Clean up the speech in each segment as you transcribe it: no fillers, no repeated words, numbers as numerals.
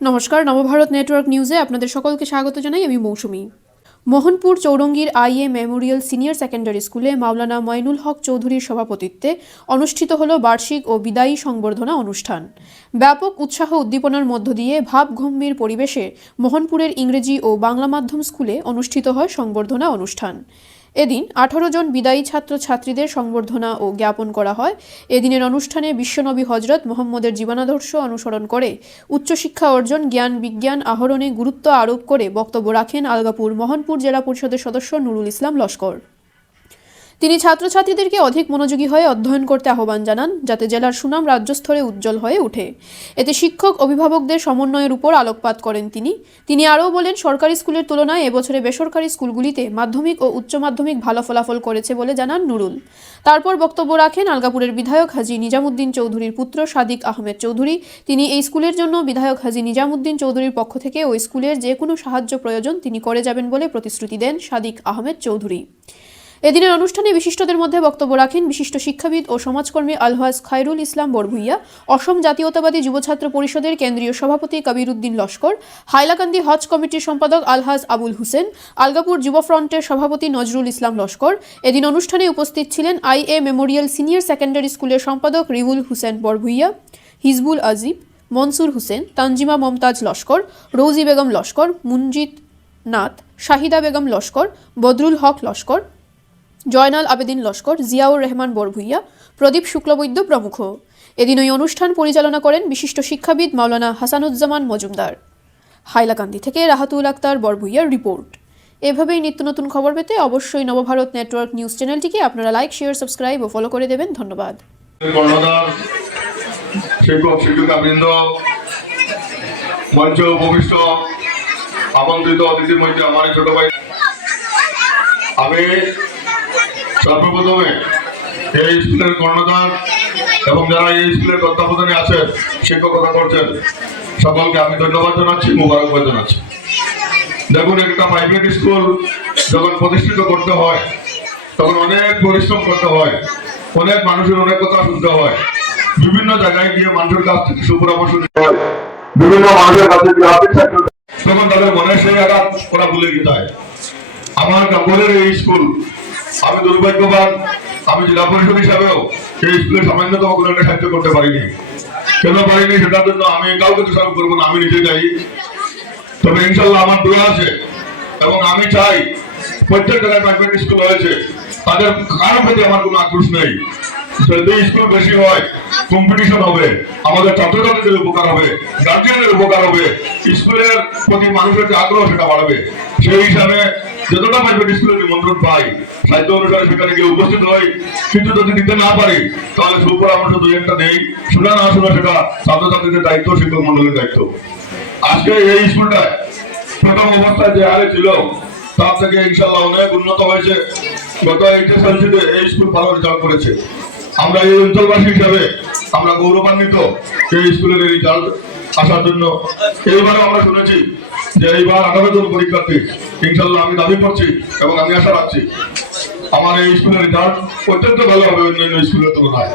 নমস্কার, নবভারত নেটওয়ার্ক নিউজে আপনাদের সকলকে স্বাগত জানাই। আমি মৌসুমী। মোহনপুর চৌরঙ্গীর আইএ মেমোরিয়াল সিনিয়র সেকেন্ডারি স্কুলে মাওলানা মঈনুল হক চৌধুরীর সভাপতিত্বে অনুষ্ঠিত হল বার্ষিক ও বিদায়ী সংবর্ধনা অনুষ্ঠান। ব্যাপক উৎসাহ উদ্দীপনার মধ্য দিয়ে ভাবগম্ভীর পরিবেশে মোহনপুরের ইংরেজি ও বাংলা মাধ্যম স্কুলে অনুষ্ঠিত হয় সংবর্ধনা অনুষ্ঠান। এদিন 18 জন বিদায়ী ছাত্রছাত্রীদের সংবর্ধনা ও জ্ঞাপন করা হয়। এদিনের অনুষ্ঠানে বিশ্বনবী হজরত মুহাম্মদের জীবনাদর্শ অনুসরণ করে উচ্চশিক্ষা অর্জন, জ্ঞান বিজ্ঞান আহরণে গুরুত্ব আরোপ করে বক্তব্য রাখেন আলগাপুর মোহনপুর জেলা পরিষদের সদস্য নুরুল ইসলাম লস্কর। তিনি ছাত্রছাত্রীদেরকে অধিক মনোযোগী হয়ে অধ্যয়ন করতে আহ্বান জানান, যাতে জেলার সুনাম রাজ্যস্তরে উজ্জ্বল হয়ে ওঠে। এতে শিক্ষক অভিভাবকদের সমন্বয়ের উপর আলোকপাত করেন তিনি আরও বলেন, সরকারি স্কুলের তুলনায় এবছরে বেসরকারি স্কুলগুলিতে মাধ্যমিক ও উচ্চ মাধ্যমিক ভালো ফলাফল করেছে বলে জানান নুরুল। তারপর বক্তব্য রাখেন আলগাপুরের বিধায়ক হাজী নিজামুদ্দিন চৌধুরীর পুত্র সাদিক আহমেদ চৌধুরী। তিনি এই স্কুলের জন্য বিধায়ক হাজী নিজামুদ্দিন চৌধুরীর পক্ষ থেকে ওই স্কুলের যে কোনো সাহায্য প্রয়োজন তিনি করে যাবেন বলে প্রতিশ্রুতি দেন সাদিক আহমেদ চৌধুরী। এদিনের অনুষ্ঠানে বিশিষ্টদের মধ্যে বক্তব্য রাখেন বিশিষ্ট শিক্ষাবিদ ও সমাজকর্মী আলহাজ খায়রুল ইসলাম বরভুইয়া, অসম জাতীয়তাবাদী যুবছাত্র পরিষদের কেন্দ্রীয় সভাপতি কবির উদ্দিন লস্কর, হাইলাকান্দি হজ কমিটির সম্পাদক আলহাজ আবুল হুসেন, আলগাপুর যুব ফ্রন্টের সভাপতি নজরুল ইসলাম লস্কর। এদিন অনুষ্ঠানে উপস্থিত ছিলেন আইএ মেমোরিয়াল সিনিয়র সেকেন্ডারি স্কুলের সম্পাদক রিবুল হুসেন বরভুইয়া, হিজবুল আজিব, মনসুর হুসেন, তানজিমা মমতাজ লস্কর, রৌজি বেগম লস্কর, মুনজিত নাথ, শাহিদা বেগম লস্কর, বদরুল হক লস্কর, জয়নাল আবেদিন লস্কর, জিয়াউর রহমান বরভুইয়া, প্রদীপ শুক্লবৈদ্য প্রমুখ। এদিন ওই অনুষ্ঠান পরিচালনা করেন বিশিষ্ট শিক্ষাবিদ মাওলানা হাসানুজ্জামান মজুমদার। হাইলাকান্দি থেকে রাহাতুল আক্তার বরভুইয়ার রিপোর্ট। এভাবেই নিত্য নতুন খবর পেতে অবশ্যই নবভারত নেটওয়ার্ক নিউজ চ্যানেলটিকে আপনারা লাইক, শেয়ার, সাবস্ক্রাইব ও ফলো করে দেবেন। ধন্যবাদ। মঞ্চ উপবিষ্ট আমন্ত্রিত অতিথির মধ্যে আমার ছোট ভাই, আমি সর্বপ্রথমে এই স্কুলের কর্ণধার এবং যারা এই স্কুলের তত্ত্বাবধানে আছেন, শিক্ষকতা করছেন, সকলকে আমি ধন্যবাদ জানাচ্ছি, মোবারকবাদ জানাচ্ছি। দেখুন, একটা প্রাইভেট স্কুল যখন প্রতিষ্ঠিত করতে হয় তখন অনেক পরিশ্রম করতে হয়, অনেক মানুষের অনেক কথা শুনতে হয়, বিভিন্ন জায়গায় গিয়ে মানুষের কাছ থেকে সুপরামর্শ নিতে হয়, বিভিন্ন মানুষের কাছে গিয়ে অপেক্ষা করতে, তখন তাদের মনে সেই আঘাত ওরা ভুলে যেতে হয়। আমার কাপড়ের এই স্কুল, আমি দুর্ভাগ্যবান, আমি জেলা পরিষদ হিসাবেও এই স্কুলের সামান্যতম কোনো একটা সাহায্য করতে পারিনি। কেন পারিনি সেটার জন্য আমি কাউকে দোষারোপ করবো না, আমি নিজে যাই। তবে ইনশাল্লাহ আমার দোয়া আছে এবং আমি চাই প্রত্যেক জায়গায় প্রাইভেট স্কুল হয়েছে, তাদের কারোর প্রতি আমার কোনো আক্রোশ নেই। যদি স্কুল বেশি হয়, কম্পিটিশন হবে, আমাদের ছাত্রছাত্রীদের উপকার হবে, গার্জিয়ানের উপকার হবে, স্কুলের প্রতি মানুষের যে আগ্রহ সেটা বাড়বে। সেই হিসাবে যতটা প্রাইভেট স্কুলের নিমন্ত্রণ পাই, সাহিত্য অনুসারে সেখানে গিয়ে উপস্থিত হই, কিন্তু যদি দিতে না পারি তাহলে সুপরামর্শ দুই একটা নেই, শোনা না শোনা সেটা ছাত্রছাত্রীদের দায়িত্ব, শিক্ষক মন্ডলের দায়িত্ব। আজকে এই স্কুলটায় প্রথম অবস্থায় যে হারে ছিল তার থেকে ইনশাল্লাহ অনেক উন্নত হয়েছে। গত HSLC-তে এই স্কুল ভালো রেজাল্ট করেছে। আমরা এই অঞ্চলবাসী হিসাবে আমরা গৌরবান্বিত এই স্কুলের এই রেজাল্ট আসার জন্য। এইবারও আমরা শুনেছি যে এইবার 18 জন পরীক্ষার্থী, ইনশাল্লাহ আমি দাবি করছি এবং আমি আশা রাখছি আমার এই স্কুলের রেজাল্ট অত্যন্ত ভালো হবে অন্যান্য স্কুলের তুলনায়।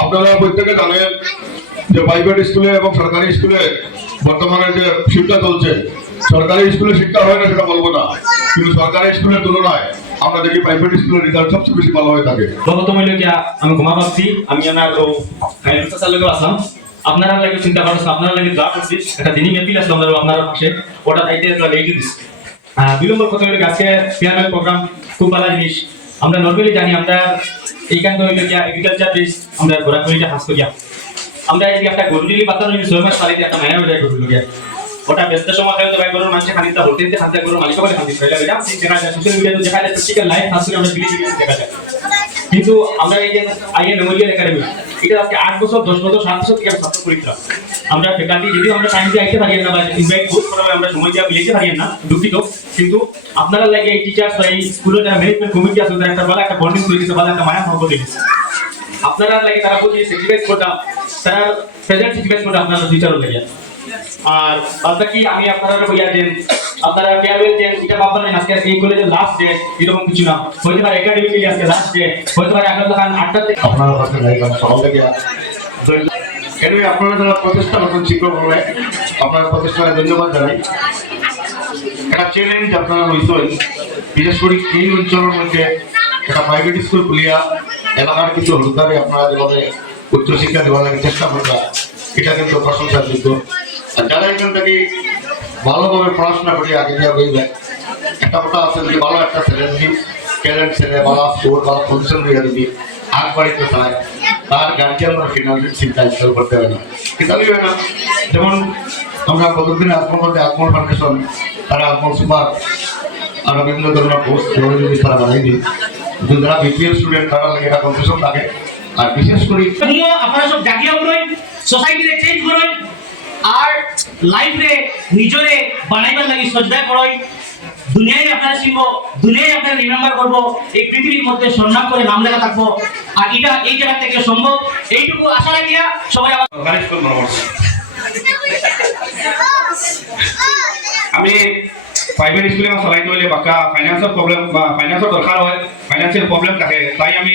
আপনারা প্রত্যেকে জানেন যে প্রাইভেট স্কুলে এবং সরকারি স্কুলে বর্তমানে যে শিক্ষা চলছে, সরকারি স্কুলে শিক্ষা হয় না সেটা বলবো না, কিন্তু সরকারি স্কুলের তুলনায় আমরা দেখি প্রাইভেট স্কুলের রেজাল্ট সবচেয়ে বেশি ভালো হয়ে থাকে। আমি ঘুমা পাচ্ছি, আমি আসলাম, আপনারা লাগে চিন্তা করছেন, আপনারা লাগে যা করছি একটা দিনই মেপিল আসলাম আপনার পাশে, ওটা দায়িত্বে লেগে দিচ্ছি। 2 নম্বর কথা হলো আজকে ফেয়ারওয়েল প্রোগ্রাম খুব ভালো জিনিস। আমরা নর্মালি জানি আমরা এইখান থেকে হইলো গিয়া এগ্রিকালচার বেস, আমরা ঘোরাঘুরিটা হাস করিয়া আমরা এই একটা গরুলি পাতানো 6 মাস পালিতে একটা মায়া হয়ে যায় গরুল গিয়া, ওটা ব্যস্ত সময় খেলে তো ভাই গরুর মানুষের খানিকটা হতে দিতে খাদ্য গরুর মালিক বলে খাদ্য খাইলা এটা দেখা যায় সোশ্যাল মিডিয়াতে দেখা যায় প্র্যাকটিক্যাল লাইফ হাস করে আমরা ভিডিও দেখা যায়। কিন্তু আমরা এই যে আইএ মেমোরিয়াল একাডেমি, এটা আজকে 8 বছর 10 বছর 7 বছর থেকে ছাত্র পরীক্ষা, আমরা ফ্যাকাল্টি যদিও আমরা টাইম দিয়ে আইতে পারি না বা ইনভাইট বুক করে আমরা সময় দিয়ে লিখতে পারি না, দুঃখিত। কিন্তু আপনারা লাগে এই টিচার্স বা এই স্কুলের যারা ম্যানেজমেন্ট কমিটি আছে তারা একটা বলা একটা বন্ডিং তৈরি করেছে, বলা একটা মায়া ভাব করে দিয়েছে। আপনারা লাগে তারা বুঝি স্যাক্রিফাইস করতাম, তারা প্রেজেন্ট স্যাক্রিফাইস করতে আপনারা টিচারও লাগে। আর বাকি আমি আপনারা বইয়া দেন, আপনারা ফেয়ারওয়েল দেন, এটা ভাববেন না আজকে এই কলেজের লাস্ট ডে এরকম কিছু না, হয়তো পারে একাডেমিক্যালি আজকে লাস্ট ডে, হয়তো পারে আগামী 8টা থেকে আপনারা কাছে লাইক আর সবাই এর আপনারা যারা প্রচেষ্টা করছেন শিক্ষক বলে আপনার প্রচেষ্টায় ধন্যবাদ জানাই। একটা চ্যালেঞ্জ আপনারা লইছেন, বিশেষ করে এই অঞ্চলের মধ্যে একটা প্রাইভেট স্কুল খুলিয়া এলাকার কিছু হলুদারে আপনারা যেভাবে উচ্চশিক্ষা দেওয়ার লাগে চেষ্টা করবা, এটা কিন্তু প্রশংসার যোগ্য। আর যারা এখান থেকে ভালোভাবে পড়াশোনা করে আগে যাওয়া হয়ে যায়, একটা কথা আছে, যদি ভালো একটা ছেলে যদি ট্যালেন্ট ছেলে ভালো স্কোর ভালো পজিশন হয়ে যদি আগ বাড়িতে চায়, তার গার্জিয়ান বা ফিনান্সিয়াল চিন্তা ইনস্টল করতে হবে না, কিন্তু হবে না। যেমন আমরা কতদিন আত্মল ফাউন্ডেশন, তারা আত্মল সুপার আরো বিভিন্ন ধরনের কোর্স তারা বানাই দিই, কিন্তু যারা বিপিএল স্টুডেন্ট তারা লাগে এটা কনসেশন থাকে। আর বিশেষ করে আপনারা সব জাগিয়া করুন, সোসাইটিতে চেঞ্জ করুন, আর লাইফে নিজরে বানাইবার লাগি সজদা করুন। দুনিয়ায় আপনারা চিনবো, দুনিয়ায় আপনারা রিমেম্বার করবো, এই পৃথিবীর মধ্যে সম্মান করে নাম লেখা থাকবো। আর এটা এই জায়গা থেকে সম্ভব, এইটুকু আশা রাখিয়া সবাই আমার আমি প্রাইভেট স্কুলে চালাইতে হলে বাক্কা ফাইন্যান্সের প্রবলেম বা ফাইন্যান্সের দরকার হয়, ফাইন্যান্সিয়াল প্রবলেম থাকে, তাই আমি